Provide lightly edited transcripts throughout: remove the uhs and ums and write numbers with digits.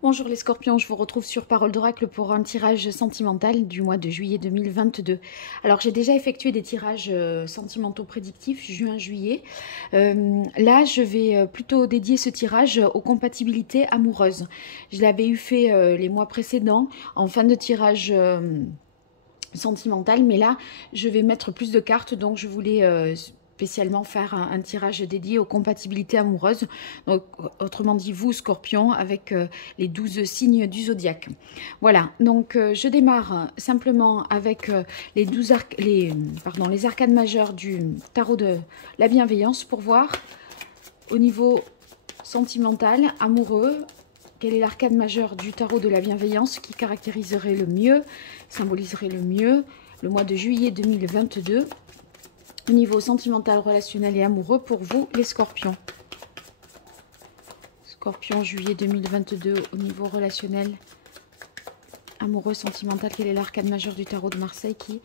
Bonjour les scorpions, je vous retrouve sur Parole d'Oracle pour un tirage sentimental du mois de juillet 2022. Alors j'ai déjà effectué des tirages sentimentaux prédictifs juin-juillet. Là je vais plutôt dédier ce tirage aux compatibilités amoureuses. Je l'avais eu fait les mois précédents en fin de tirage sentimental, mais là je vais mettre plus de cartes, donc je voulais spécialement faire un tirage dédié aux compatibilités amoureuses. Donc, autrement dit, vous, Scorpion, avec les 12 signes du zodiaque. Voilà, donc je démarre simplement avec les arcades majeures du tarot de la bienveillance pour voir au niveau sentimental, amoureux, quelle est l'arcade majeure du tarot de la bienveillance qui caractériserait le mieux, symboliserait le mieux le mois de juillet 2022 au niveau sentimental, relationnel et amoureux pour vous, les scorpions. Scorpion, juillet 2022, au niveau relationnel, amoureux, sentimental. Quelle est l'arcade majeure du tarot de Marseille qui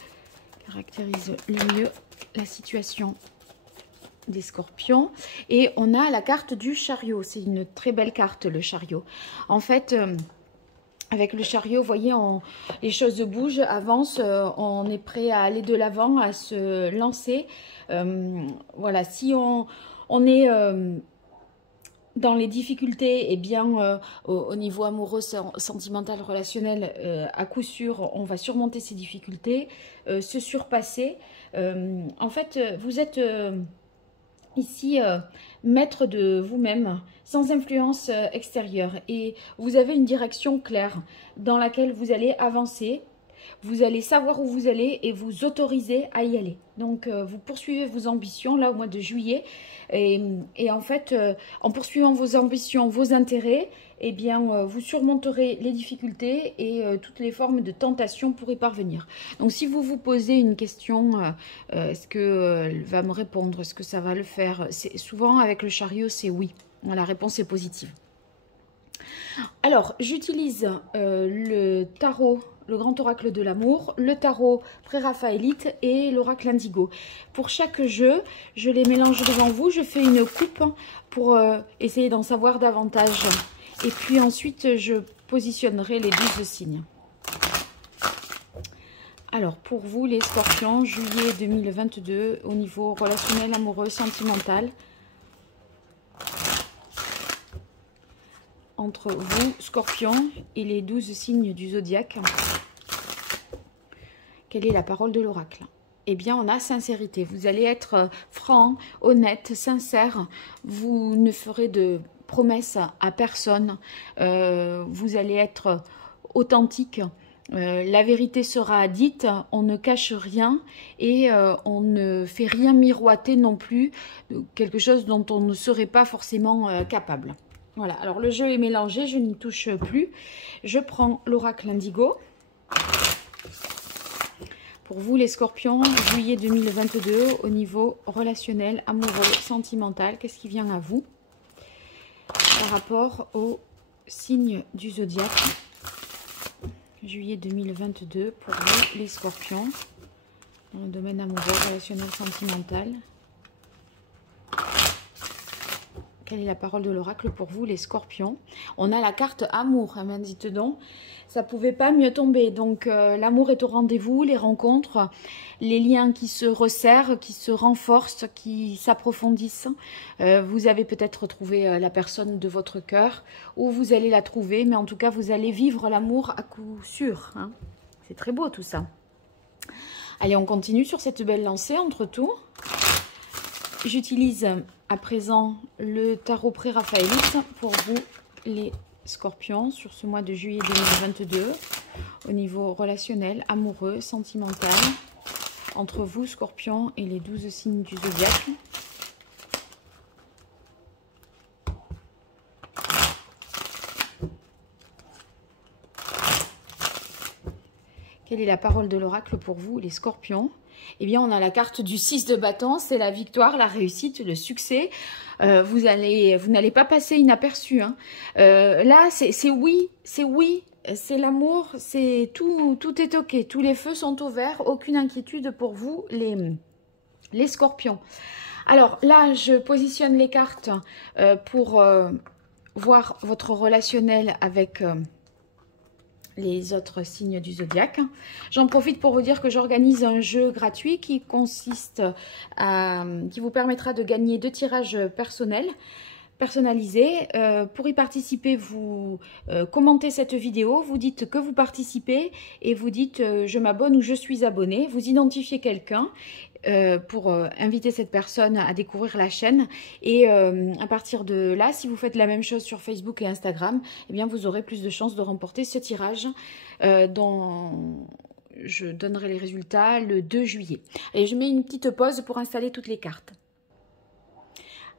caractérise le mieux la situation des scorpions? Et on a la carte du chariot. C'est une très belle carte, le chariot. En fait... avec le chariot, vous voyez, les choses bougent, avancent, on est prêt à aller de l'avant, à se lancer. Voilà, si on est dans les difficultés, et bien au niveau amoureux, sentimental, relationnel, à coup sûr, on va surmonter ces difficultés, se surpasser. En fait, vous êtes... ici, maître de vous-même, sans influence extérieure. Et vous avez une direction claire dans laquelle vous allez avancer. Vous allez savoir où vous allez et vous autoriser à y aller. Donc, vous poursuivez vos ambitions, là, au mois de juillet. Et en fait, en poursuivant vos ambitions, vos intérêts, eh bien, vous surmonterez les difficultés et toutes les formes de tentation pour y parvenir. Donc, si vous vous posez une question, est-ce qu'elle va me répondre? Est-ce que ça va le faire? Souvent, avec le chariot, c'est oui. La réponse est positive. Alors, j'utilise le tarot, le grand oracle de l'amour, le tarot pré-raphaélite et l'oracle indigo. Pour chaque jeu, je les mélange devant vous, je fais une coupe pour essayer d'en savoir davantage. Et puis ensuite, je positionnerai les 12 signes. Alors, pour vous, les scorpions, juillet 2022, au niveau relationnel, amoureux, sentimental, entre vous, scorpions, et les 12 signes du zodiaque, quelle est la parole de l'oracle? Eh bien, on a sincérité. Vous allez être franc, honnête, sincère. Vous ne ferez de promesses à personne. Vous allez être authentique. La vérité sera dite, on ne cache rien et on ne fait rien miroiter non plus, quelque chose dont on ne serait pas forcément capable. Voilà, alors le jeu est mélangé, je n'y touche plus. Je prends l'oracle indigo. Pour vous les scorpions, juillet 2022, au niveau relationnel, amoureux, sentimental, qu'est-ce qui vient à vous par rapport au signe du zodiaque? Juillet 2022, pour vous les scorpions, dans le domaine amoureux, relationnel, sentimental. Quelle est la parole de l'oracle pour vous, les scorpions? On a la carte amour, hein, dites donc. Ça pouvait pas mieux tomber. Donc, l'amour est au rendez-vous, les rencontres, les liens qui se resserrent, qui se renforcent, qui s'approfondissent. Vous avez peut-être trouvé la personne de votre cœur, ou vous allez la trouver, mais en tout cas, vous allez vivre l'amour à coup sûr. Hein. C'est très beau tout ça. Allez, on continue sur cette belle lancée entre tout. J'utilise à présent le tarot pré-raphaélite pour vous les scorpions sur ce mois de juillet 2022 au niveau relationnel, amoureux, sentimental entre vous scorpions et les 12 signes du zodiaque. Quelle est la parole de l'oracle pour vous les scorpions? Eh bien, on a la carte du 6 de bâton, c'est la victoire, la réussite, le succès. Vous n'allez pas passer inaperçu. Hein. Là, c'est oui, c'est l'amour, c'est tout est ok. Tous les feux sont ouverts, aucune inquiétude pour vous, les scorpions. Alors là, je positionne les cartes pour voir votre relationnel avec les autres signes du zodiaque. J'en profite pour vous dire que j'organise un jeu gratuit qui consiste qui vous permettra de gagner 2 tirages personnalisés. Pour y participer, vous commentez cette vidéo, vous dites que vous participez et vous dites je m'abonne ou je suis abonné. Vous identifiez quelqu'un pour inviter cette personne à découvrir la chaîne. Et à partir de là, si vous faites la même chose sur Facebook et Instagram, eh bien vous aurez plus de chances de remporter ce tirage dont je donnerai les résultats le 2 juillet. Et je mets une petite pause pour installer toutes les cartes.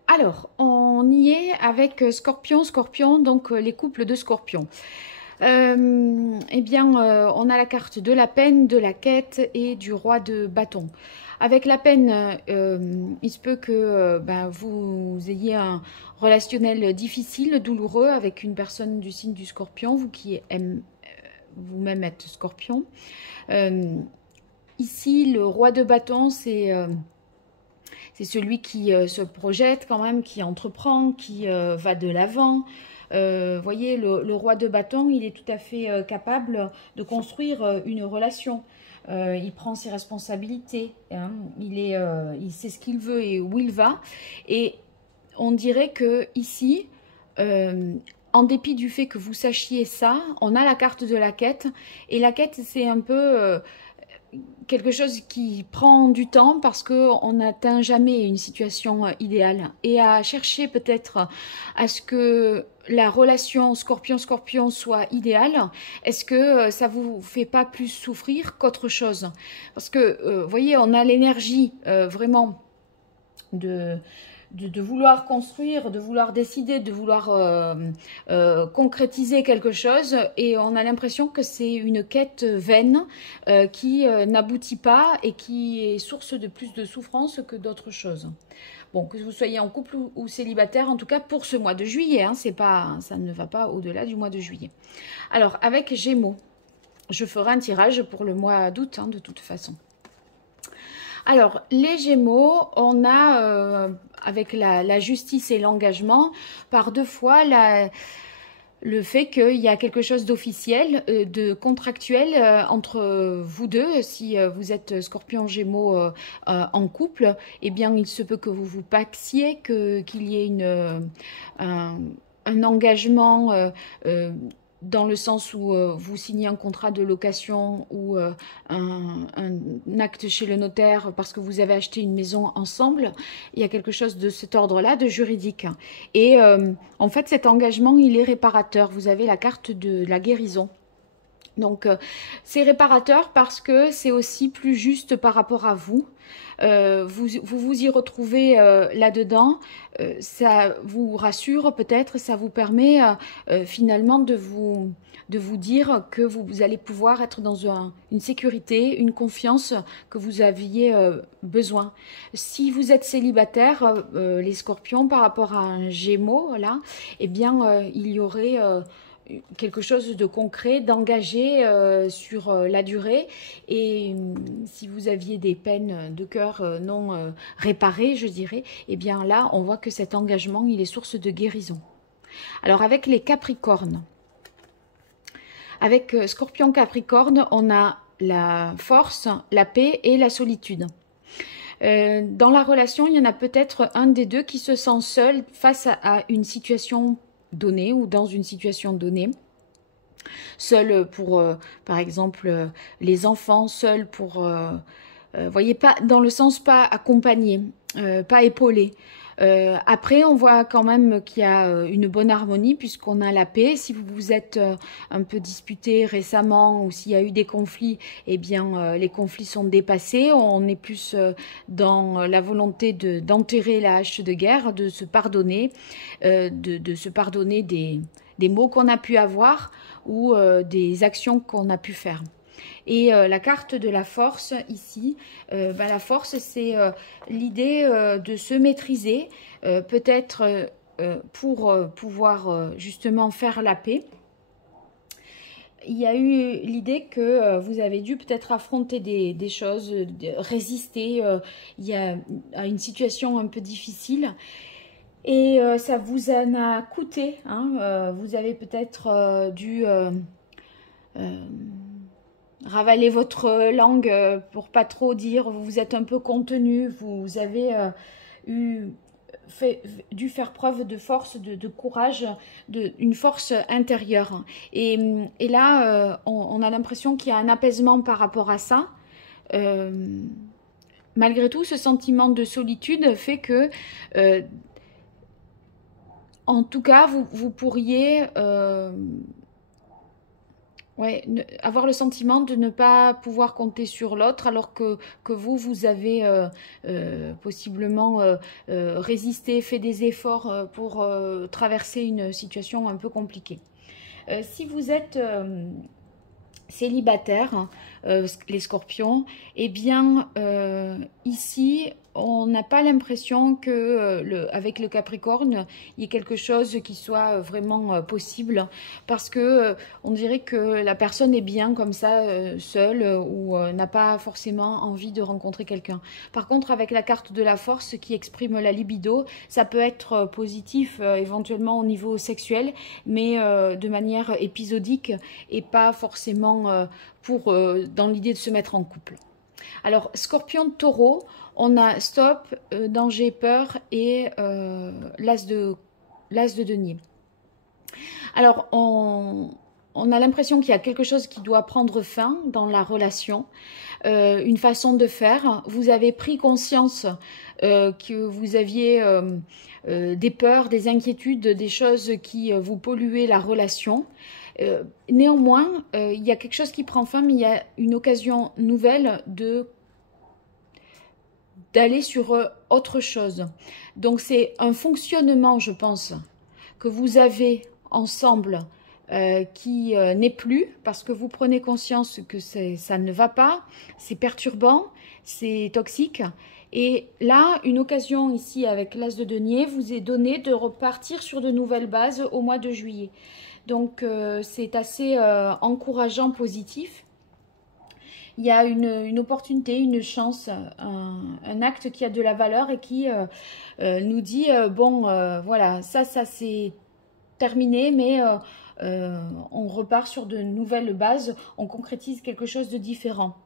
Alors, on y est avec Scorpion, donc les couples de Scorpion. Eh bien, on a la carte de la peine, de la quête et du roi de bâton. Avec la peine, il se peut que vous ayez un relationnel difficile, douloureux avec une personne du signe du Scorpion, vous qui aimez vous-même être Scorpion. Ici, le roi de bâton, c'est celui qui se projette quand même, qui entreprend, qui va de l'avant. Voyez, le roi de bâton, il est tout à fait capable de construire une relation. Il prend ses responsabilités, hein. Il sait ce qu'il veut et où il va. Et on dirait que ici, en dépit du fait que vous sachiez ça, on a la carte de la quête. Et la quête, c'est un peu quelque chose qui prend du temps parce qu'on n'atteint jamais une situation idéale. Et à chercher peut-être à ce que la relation Scorpion-Scorpion soit idéale, est-ce que ça vous fait pas plus souffrir qu'autre chose? Parce que, vous voyez, on a l'énergie vraiment de vouloir construire, de vouloir décider, de vouloir concrétiser quelque chose, et on a l'impression que c'est une quête vaine qui n'aboutit pas et qui est source de plus de souffrance que d'autres choses. Bon, que vous soyez en couple ou célibataire, en tout cas pour ce mois de juillet, hein, ça ne va pas au-delà du mois de juillet. Alors, avec Gémeaux, je ferai un tirage pour le mois d'août, hein, de toute façon. Alors, les Gémeaux, on a, avec la justice et l'engagement, par 2 fois le fait qu'il y a quelque chose d'officiel, de contractuel entre vous deux. Si vous êtes Scorpion Gémeaux en couple, eh bien, il se peut que vous vous paxiez, qu'il y ait un engagement dans le sens où vous signez un contrat de location ou un acte chez le notaire parce que vous avez acheté une maison ensemble. Il y a quelque chose de cet ordre-là, de juridique. Et en fait, cet engagement, il est réparateur. Vous avez la carte de la guérison. Donc, c'est réparateur parce que c'est aussi plus juste par rapport à vous. Vous y retrouvez là-dedans, ça vous rassure peut-être, ça vous permet finalement de vous dire que vous allez pouvoir être dans une sécurité, une confiance que vous aviez besoin. Si vous êtes célibataire, les Scorpions, par rapport à un Gémeaux, là, eh bien, il y aurait quelque chose de concret, d'engagé sur la durée. Et si vous aviez des peines de cœur non réparées, je dirais, eh bien là, on voit que cet engagement, il est source de guérison. Alors, avec les Capricornes, avec Scorpion-Capricorne, on a la force, la paix et la solitude. Dans la relation, il y en a peut-être un des deux qui se sent seul face à une situation donnée ou dans une situation donnée. Seul pour, par exemple, les enfants, seul pour, voyez, pas dans le sens pas accompagné, pas épaulé. Après, on voit quand même qu'il y a une bonne harmonie puisqu'on a la paix. Si vous vous êtes un peu disputé récemment ou s'il y a eu des conflits, eh bien, les conflits sont dépassés. On est plus dans la volonté d'enterrer la hache de guerre, de se pardonner, de se pardonner des maux qu'on a pu avoir ou des actions qu'on a pu faire. Et la carte de la force ici, la force c'est l'idée de se maîtriser, peut-être pour pouvoir justement faire la paix. Il y a eu l'idée que vous avez dû peut-être affronter des choses, résister à une situation un peu difficile. Et ça vous en a coûté, hein, vous avez peut-être dû ravaler votre langue pour pas trop dire, vous êtes un peu contenu, vous avez dû faire preuve de force, de courage, une force intérieure. Et là, on a l'impression qu'il y a un apaisement par rapport à ça. Malgré tout, ce sentiment de solitude fait que, en tout cas, vous pourriez ouais, avoir le sentiment de ne pas pouvoir compter sur l'autre alors que vous avez possiblement résisté, fait des efforts pour traverser une situation un peu compliquée. Si vous êtes célibataire, les scorpions, eh bien ici on n'a pas l'impression que avec le Capricorne il y ait quelque chose qui soit vraiment possible, parce que on dirait que la personne est bien comme ça seule, ou n'a pas forcément envie de rencontrer quelqu'un. Par contre, avec la carte de la force qui exprime la libido, ça peut être positif éventuellement au niveau sexuel, mais de manière épisodique et pas forcément dans l'idée de se mettre en couple. Alors, Scorpion, Taureau, on a stop, danger, peur et l'as de denier. Alors, on a l'impression qu'il y a quelque chose qui doit prendre fin dans la relation, une façon de faire. Vous avez pris conscience que vous aviez des peurs, des inquiétudes, des choses qui vous polluaient la relation. Néanmoins, il y a quelque chose qui prend fin, mais il y a une occasion nouvelle d'aller sur autre chose. Donc c'est un fonctionnement, je pense, que vous avez ensemble qui n'est plus, parce que vous prenez conscience que ça ne va pas, c'est perturbant, c'est toxique. Et là, une occasion ici avec l'as de denier vous est donnée de repartir sur de nouvelles bases au mois de juillet. Donc c'est assez encourageant, positif. Il y a une opportunité, une chance, un acte qui a de la valeur et qui nous dit, bon, voilà, ça c'est terminé, mais on repart sur de nouvelles bases, on concrétise quelque chose de différent.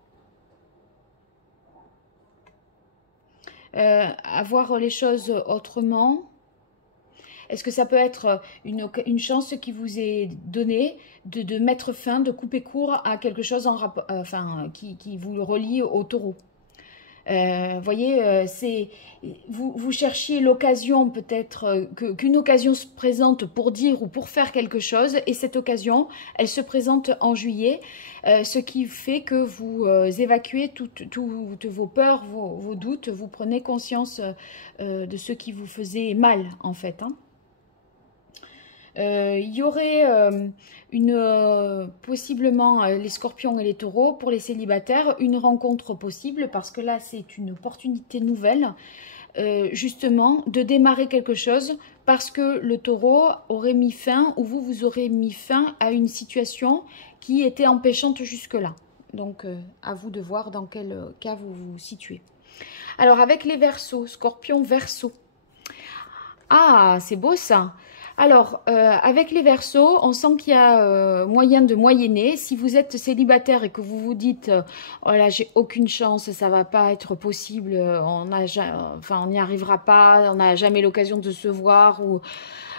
À voir les choses autrement. Est-ce que ça peut être une chance qui vous est donnée de mettre fin, de couper court à quelque chose en rapport, enfin, qui vous relie au Taureau? Voyez, vous cherchiez l'occasion, peut-être qu'une occasion se présente pour dire ou pour faire quelque chose, et cette occasion, elle se présente en juillet, ce qui fait que vous évacuez toutes vos peurs, vos doutes, vous prenez conscience de ce qui vous faisait mal, en fait, hein. Il y aurait possiblement les scorpions et les taureaux, pour les célibataires, une rencontre possible, parce que là c'est une opportunité nouvelle, justement de démarrer quelque chose, parce que le taureau aurait mis fin, ou vous aurez mis fin à une situation qui était empêchante jusque là. Donc à vous de voir dans quel cas vous vous situez. Alors avec les Verseaux, scorpion, Verseau. Ah, c'est beau ça. Alors, avec les Verseaux, on sent qu'il y a moyen de moyenner. Si vous êtes célibataire et que vous vous dites oh là, j'ai aucune chance, ça va pas être possible, on n'y arrivera pas, on n'a jamais l'occasion de se voir ou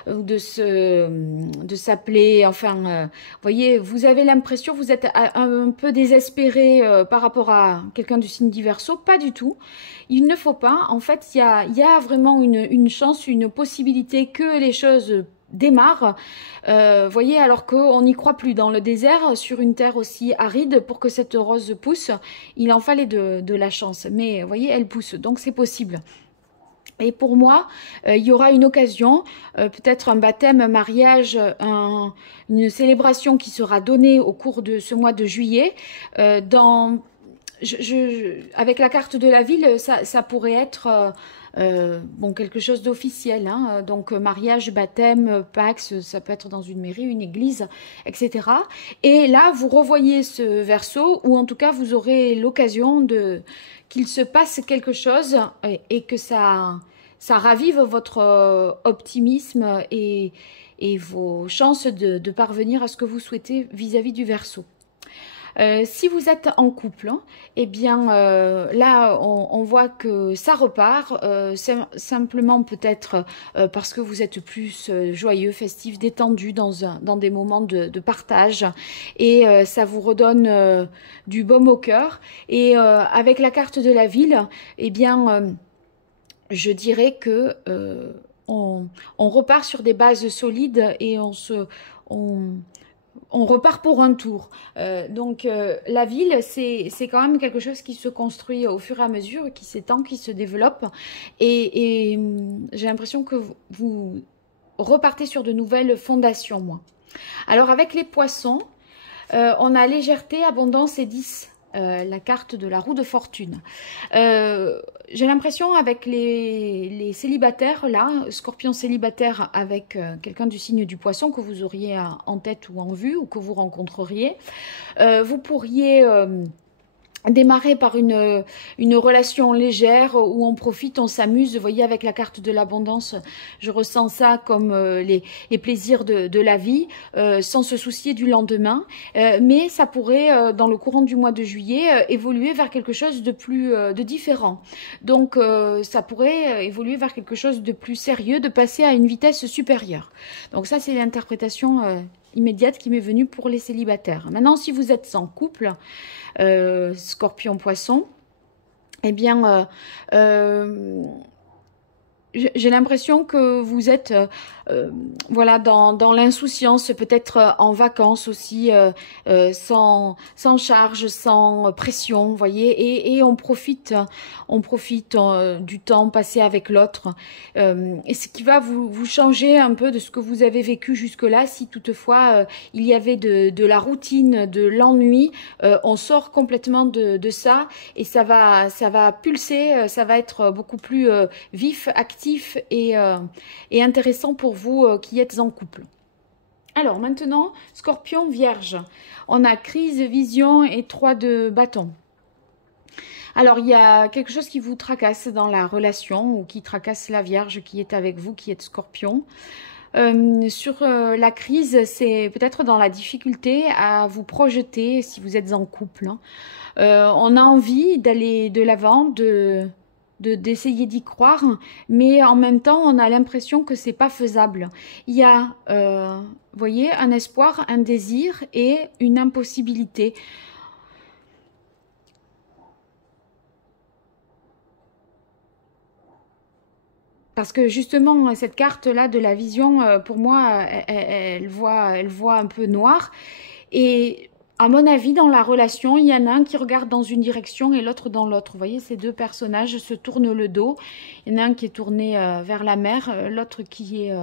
de s'appeler, enfin, voyez, vous avez l'impression, vous êtes un peu désespéré par rapport à quelqu'un du signe du Verseau. Pas du tout. Il ne faut pas. En fait, il y a vraiment une chance, une possibilité que les choses démarrent. Voyez, alors qu'on n'y croit plus dans le désert, sur une terre aussi aride, pour que cette rose pousse, il en fallait de la chance. Mais voyez, elle pousse, donc c'est possible. Et pour moi, il y aura une occasion, peut-être un baptême, un mariage, une célébration qui sera donnée au cours de ce mois de juillet. Avec la carte de la ville, ça pourrait être bon, quelque chose d'officiel, hein. Donc mariage, baptême, Pax, ça peut être dans une mairie, une église, etc. Et là, vous revoyez ce Verseau, ou en tout cas, vous aurez l'occasion qu'il se passe quelque chose et que ça ça ravive votre optimisme et vos chances de parvenir à ce que vous souhaitez vis-à-vis du Verseau. Si vous êtes en couple, hein, eh bien là on voit que ça repart, simplement peut-être parce que vous êtes plus joyeux, festif, détendu dans des moments de partage, et ça vous redonne du baume au cœur. Et avec la carte de la ville, eh bien je dirais que on repart sur des bases solides et on repart pour un tour. Donc la ville, c'est quand même quelque chose qui se construit au fur et à mesure, qui s'étend, qui se développe. Et j'ai l'impression que vous repartez sur de nouvelles fondations, moi. Alors avec les poissons, on a légèreté, abondance et 10. La carte de la roue de fortune. J'ai l'impression avec les célibataires, là, scorpion célibataire avec quelqu'un du signe du poisson que vous auriez en tête ou en vue ou que vous rencontreriez, vous pourriez démarrer par une relation légère où on profite, on s'amuse. Vous voyez, avec la carte de l'abondance, je ressens ça comme les plaisirs de la vie, sans se soucier du lendemain. Mais ça pourrait, dans le courant du mois de juillet, évoluer vers quelque chose de différent. Donc, ça pourrait évoluer vers quelque chose de plus sérieux, de passer à une vitesse supérieure. Donc ça, c'est l'interprétation immédiate qui m'est venue pour les célibataires. Maintenant, si vous êtes en couple, scorpion poisson, eh bien j'ai l'impression que vous êtes voilà, dans l'insouciance, peut-être en vacances aussi, sans charge, sans pression, vous voyez, et on profite du temps passé avec l'autre, et ce qui va vous changer un peu de ce que vous avez vécu jusque-là. Si toutefois il y avait de la routine, de l'ennui, on sort complètement de ça, et ça va pulser, ça va être beaucoup plus vif, actif et intéressant pour vous qui êtes en couple. Alors maintenant, scorpion vierge, on a crise, vision et 3 de bâton. Alors il y a quelque chose qui vous tracasse dans la relation, ou qui tracasse la vierge qui est avec vous, qui est scorpion. Sur la crise, c'est peut-être dans la difficulté à vous projeter si vous êtes en couple, hein. On a envie d'aller de l'avant, d'essayer d'y croire, mais en même temps on a l'impression que c'est pas faisable. Il y a vous voyez, un espoir, un désir et une impossibilité. Parce que justement cette carte là de la vision, pour moi elle voit un peu noir. Et à mon avis, dans la relation, il y en a un qui regarde dans une direction et l'autre dans l'autre. Vous voyez, ces deux personnages se tournent le dos. Il y en a un qui est tourné vers la mer, l'autre qui est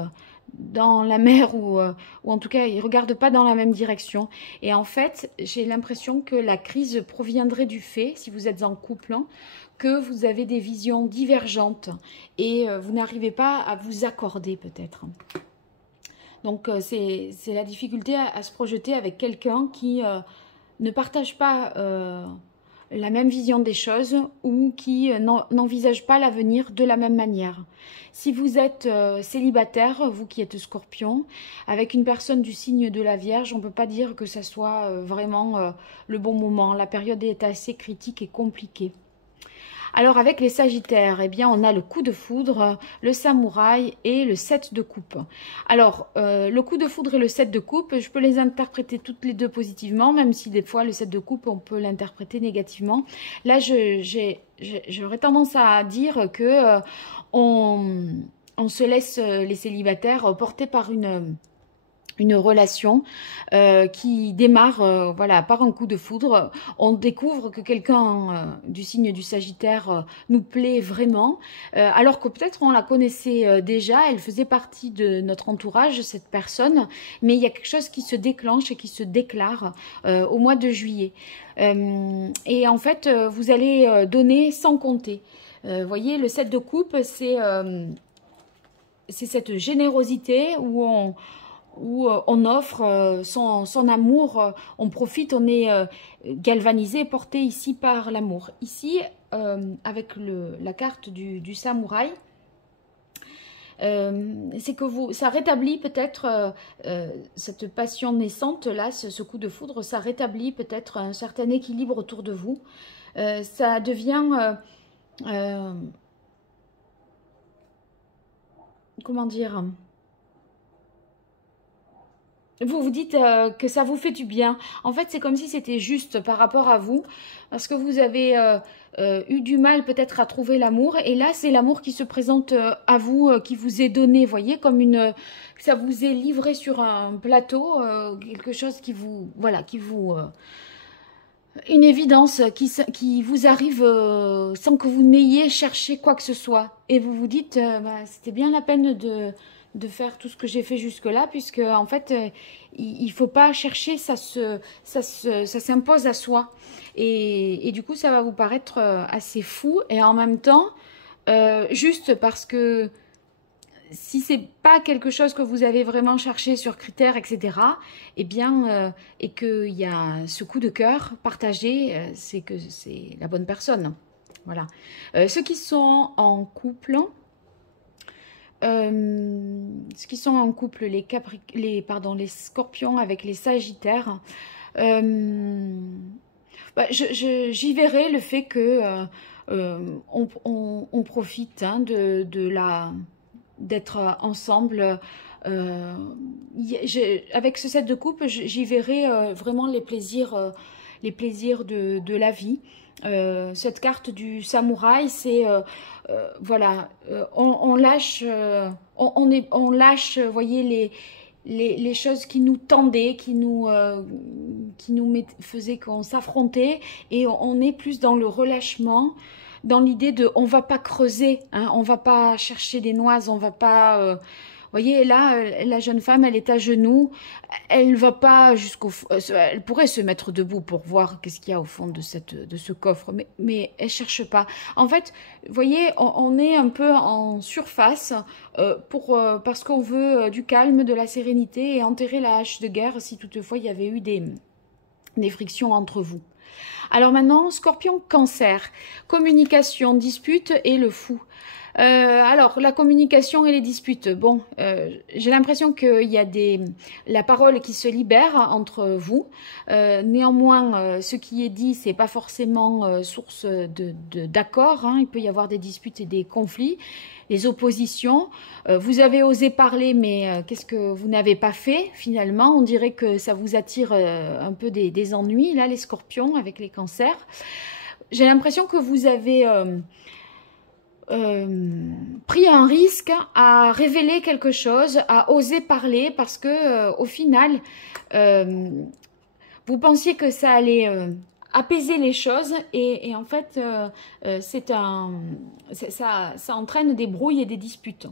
dans la mer, ou en tout cas, il ne regarde pas dans la même direction. Et en fait, j'ai l'impression que la crise proviendrait du fait, si vous êtes en couple, hein, que vous avez des visions divergentes et vous n'arrivez pas à vous accorder peut-être. Donc, c'est la difficulté à se projeter avec quelqu'un qui ne partage pas la même vision des choses, ou qui n'envisage pas l'avenir de la même manière. Si vous êtes célibataire, vous qui êtes scorpion, avec une personne du signe de la Vierge, on ne peut pas dire que ça soit vraiment le bon moment. La période est assez critique et compliquée. Alors avec les sagittaires, eh bien on a le coup de foudre, le samouraï et le 7 de coupe. Alors le coup de foudre et le 7 de coupe, je peux les interpréter toutes les deux positivement, même si des fois le 7 de coupe on peut l'interpréter négativement. Là j'aurais tendance à dire que on se laisse, les célibataires, porter par une relation qui démarre voilà, par un coup de foudre. On découvre que quelqu'un du signe du Sagittaire nous plaît vraiment, alors que peut-être on la connaissait déjà, elle faisait partie de notre entourage, cette personne, mais il y a quelque chose qui se déclenche et qui se déclare au mois de juillet. Et en fait, vous allez donner sans compter. Vous voyez, le 7 de coupe, c'est cette générosité où on offre son amour, on profite, on est galvanisé, porté ici par l'amour. Ici, avec la carte du samouraï, c'est que ça rétablit peut-être cette passion naissante, là, ce coup de foudre, ça rétablit peut-être un certain équilibre autour de vous. Ça devient... comment dire, vous vous dites que ça vous fait du bien. En fait, c'est comme si c'était juste par rapport à vous, parce que vous avez eu du mal peut-être à trouver l'amour, et là, c'est l'amour qui se présente à vous, qui vous est donné, voyez, comme ça vous est livré sur un plateau, quelque chose qui vous, voilà, une évidence qui vous arrive sans que vous n'ayez cherché quoi que ce soit. Et vous vous dites, bah, c'était bien la peine de faire tout ce que j'ai fait jusque-là, puisque en fait, il ne faut pas chercher, ça s'impose à soi. Et du coup, ça va vous paraître assez fou. Et en même temps, juste parce que si c'est pas quelque chose que vous avez vraiment cherché sur critères, etc., eh bien, et qu'il y a ce coup de cœur partagé, c'est que c'est la bonne personne. Voilà. Ceux qui sont en couple, les scorpions avec les sagittaires, bah, j'y verrai le fait que on profite hein, d'être ensemble. Avec ce set de coupe, j'y verrai vraiment les plaisirs de la vie. Cette carte du samouraï, c'est voilà, on lâche, on lâche, voyez les choses qui nous tendaient, qui nous faisaient qu'on s'affrontait, et on est plus dans le relâchement, dans l'idée de on va pas creuser, hein, on va pas chercher des noises, on va pas vous voyez là la jeune femme elle est à genoux, elle va pas elle pourrait se mettre debout pour voir qu'est-ce qu'il y a au fond de ce coffre, mais elle cherche pas. En fait, vous voyez, on est un peu en surface parce qu'on veut du calme, de la sérénité et enterrer la hache de guerre si toutefois il y avait eu des frictions entre vous. Alors maintenant, Scorpion, Cancer, communication, dispute et le fou. Alors, la communication et les disputes. Bon, j'ai l'impression qu'il y a la parole qui se libère entre vous. Néanmoins, ce qui est dit, c'est pas forcément source d'accord. Hein. Il peut y avoir des disputes et des conflits, des oppositions. Vous avez osé parler, mais qu'est-ce que vous n'avez pas fait finalement? On dirait que ça vous attire un peu des ennuis, là, les scorpions avec les cancers. J'ai l'impression que vous avez pris un risque à révéler quelque chose, à oser parler, parce que au final, vous pensiez que ça allait apaiser les choses, et en fait, ça entraîne des brouilles et des disputes.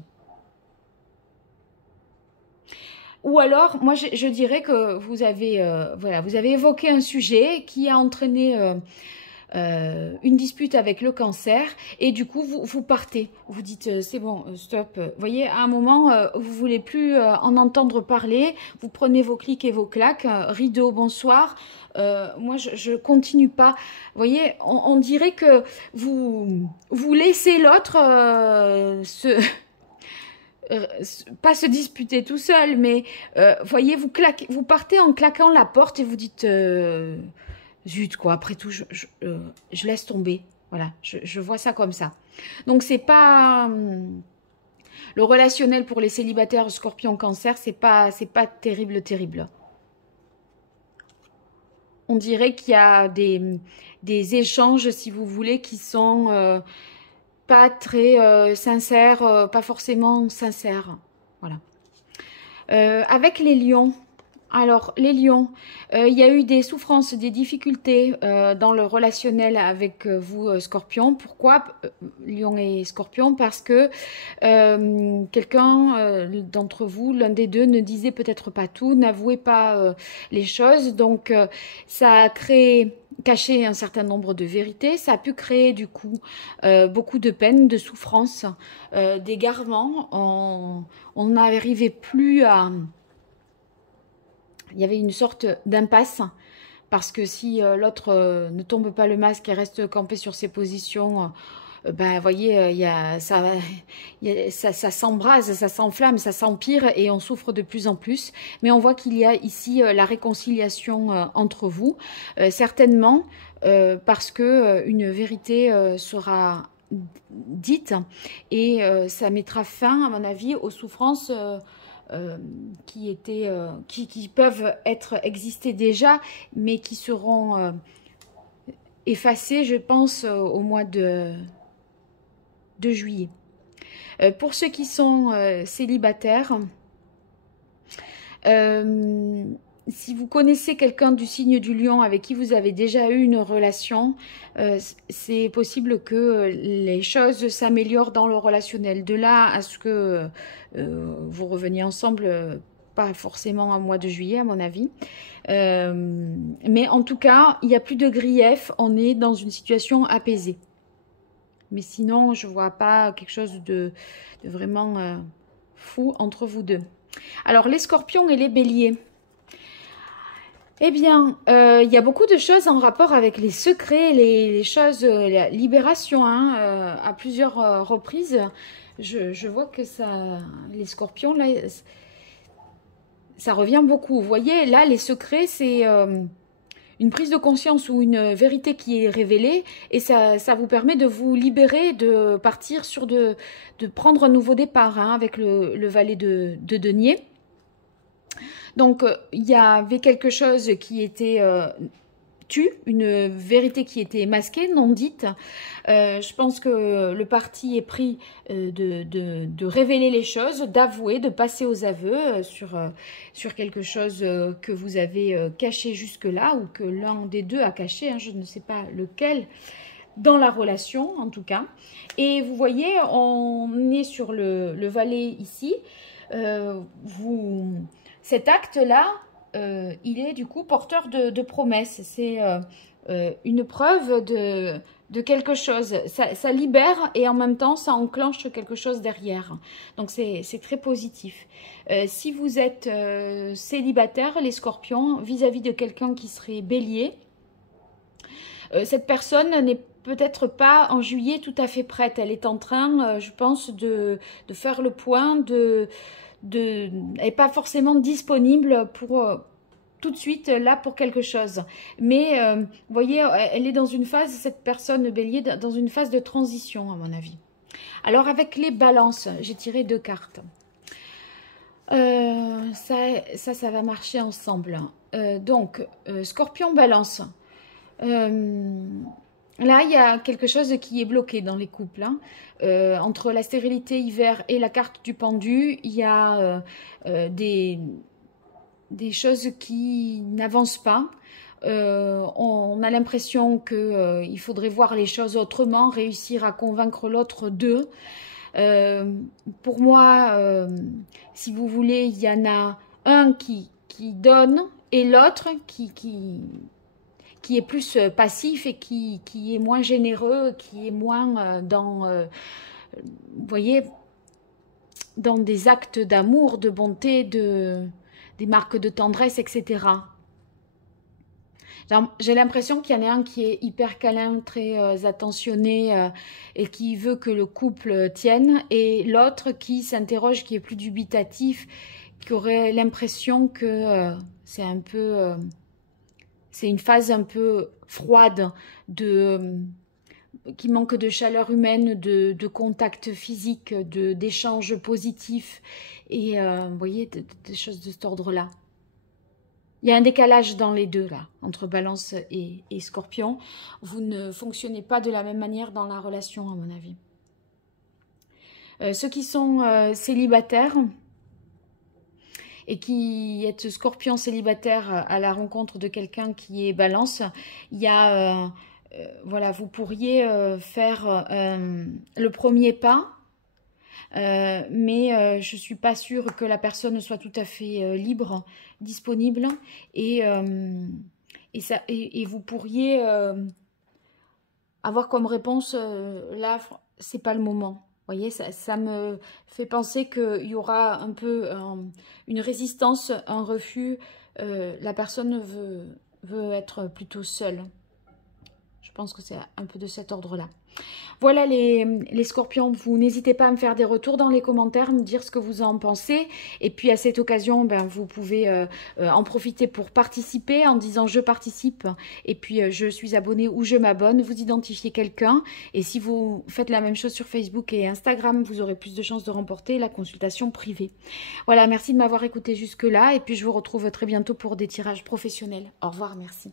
Ou alors, moi, je dirais que vous avez, voilà, vous avez évoqué un sujet qui a entraîné une dispute avec le cancer, et du coup vous partez, vous dites c'est bon, stop. Vous voyez, à un moment vous voulez plus en entendre parler, vous prenez vos clics et vos claques, rideau, bonsoir, moi je continue pas. Vous voyez, on dirait que vous laissez l'autre pas se disputer tout seul, mais voyez, vous partez en claquant la porte et vous dites zut, quoi, après tout, je laisse tomber. Voilà, je vois ça comme ça. Donc, c'est pas... le relationnel pour les célibataires Scorpion Cancer, c'est pas terrible. On dirait qu'il y a des échanges, si vous voulez, qui sont pas très sincères, pas forcément sincères. Voilà. Avec les lions... Alors, les lions, il y a eu des souffrances, des difficultés dans le relationnel avec vous, Scorpion. Pourquoi lion et Scorpion? Parce que quelqu'un d'entre vous, l'un des deux, ne disait peut-être pas tout, n'avouait pas les choses. Donc, ça a caché un certain nombre de vérités. Ça a pu créer, du coup, beaucoup de peine, de souffrance, d'égarement. On n'arrivait plus à... Il y avait une sorte d'impasse, parce que si l'autre ne tombe pas le masque et reste campé sur ses positions, ben, vous voyez, ça s'embrase, ça s'enflamme, ça s'empire et on souffre de plus en plus. Mais on voit qu'il y a ici la réconciliation entre vous, certainement parce que une vérité sera dite et ça mettra fin, à mon avis, aux souffrances qui peuvent exister déjà, mais qui seront effacées, je pense, au mois de juillet. Pour ceux qui sont célibataires, si vous connaissez quelqu'un du signe du lion avec qui vous avez déjà eu une relation, c'est possible que les choses s'améliorent dans le relationnel. De là à ce que vous reveniez ensemble, pas forcément au mois de juillet à mon avis. Mais en tout cas, il n'y a plus de grief, on est dans une situation apaisée. Mais sinon, je ne vois pas quelque chose de vraiment fou entre vous deux. Alors, les scorpions et les béliers. Eh bien, il y a beaucoup de choses en rapport avec les secrets, les choses, la libération, hein, à plusieurs reprises. Je vois que ça, les scorpions, là, ça revient beaucoup. Vous voyez, là, les secrets, c'est une prise de conscience ou une vérité qui est révélée et ça vous permet de vous libérer, de partir sur de prendre un nouveau départ hein, avec le valet de denier. Donc, il y avait quelque chose qui était une vérité qui était masquée, non dite. Je pense que le parti est pris de révéler les choses, d'avouer, de passer aux aveux sur quelque chose que vous avez caché jusque-là ou que l'un des deux a caché, hein, je ne sais pas lequel, dans la relation en tout cas. Et vous voyez, on est sur le valet ici. Cet acte-là, il est du coup porteur de promesses. C'est une preuve de quelque chose. Ça libère et en même temps, ça enclenche quelque chose derrière. Donc, c'est très positif. Si vous êtes célibataire, les scorpions, vis-à-vis de quelqu'un qui serait bélier, cette personne n'est peut-être pas en juillet tout à fait prête. Elle est en train, je pense, de faire le point, elle n'est pas forcément disponible pour tout de suite là pour quelque chose. Mais vous voyez, elle est dans une phase, cette personne bélier, dans une phase de transition à mon avis. Alors avec les balances, j'ai tiré 2 cartes. Ça va marcher ensemble. Donc, Scorpion balance. Là, il y a quelque chose qui est bloqué dans les couples. Hein. Entre la stérilité hiver et la carte du pendu, il y a des choses qui n'avancent pas. On a l'impression qu'il faudrait voir les choses autrement, réussir à convaincre l'autre d'eux. Pour moi, si vous voulez, il y en a un qui donne et l'autre qui est plus passif et qui est moins généreux, qui est moins vous voyez, dans des actes d'amour, de bonté, des marques de tendresse, etc. J'ai l'impression qu'il y en a un qui est hyper câlin, très attentionné et qui veut que le couple tienne, et l'autre qui s'interroge, qui est plus dubitatif, qui aurait l'impression que c'est un peu... c'est une phase un peu froide, qui manque de chaleur humaine, de contact physique, d'échanges positifs, et vous voyez, des choses de cet ordre-là. Il y a un décalage dans les deux, là, entre Balance et Scorpion. Vous ne fonctionnez pas de la même manière dans la relation, à mon avis. Ceux qui sont célibataires et qui êtes Scorpion célibataire à la rencontre de quelqu'un qui est Balance, il y a, voilà, vous pourriez faire le premier pas, mais je ne suis pas sûre que la personne soit tout à fait libre, disponible, et vous pourriez avoir comme réponse, là, c'est pas le moment. Vous voyez, ça me fait penser qu'il y aura un peu une résistance, un refus. La personne veut être plutôt seule. Je pense que c'est un peu de cet ordre-là. Voilà les scorpions, vous n'hésitez pas à me faire des retours dans les commentaires, me dire ce que vous en pensez. Et puis à cette occasion, ben, vous pouvez en profiter pour participer en disant je participe et puis je suis abonné ou je m'abonne. Vous identifiez quelqu'un et si vous faites la même chose sur Facebook et Instagram, vous aurez plus de chances de remporter la consultation privée. Voilà, merci de m'avoir écouté jusque-là et puis je vous retrouve très bientôt pour des tirages professionnels. Au revoir, merci.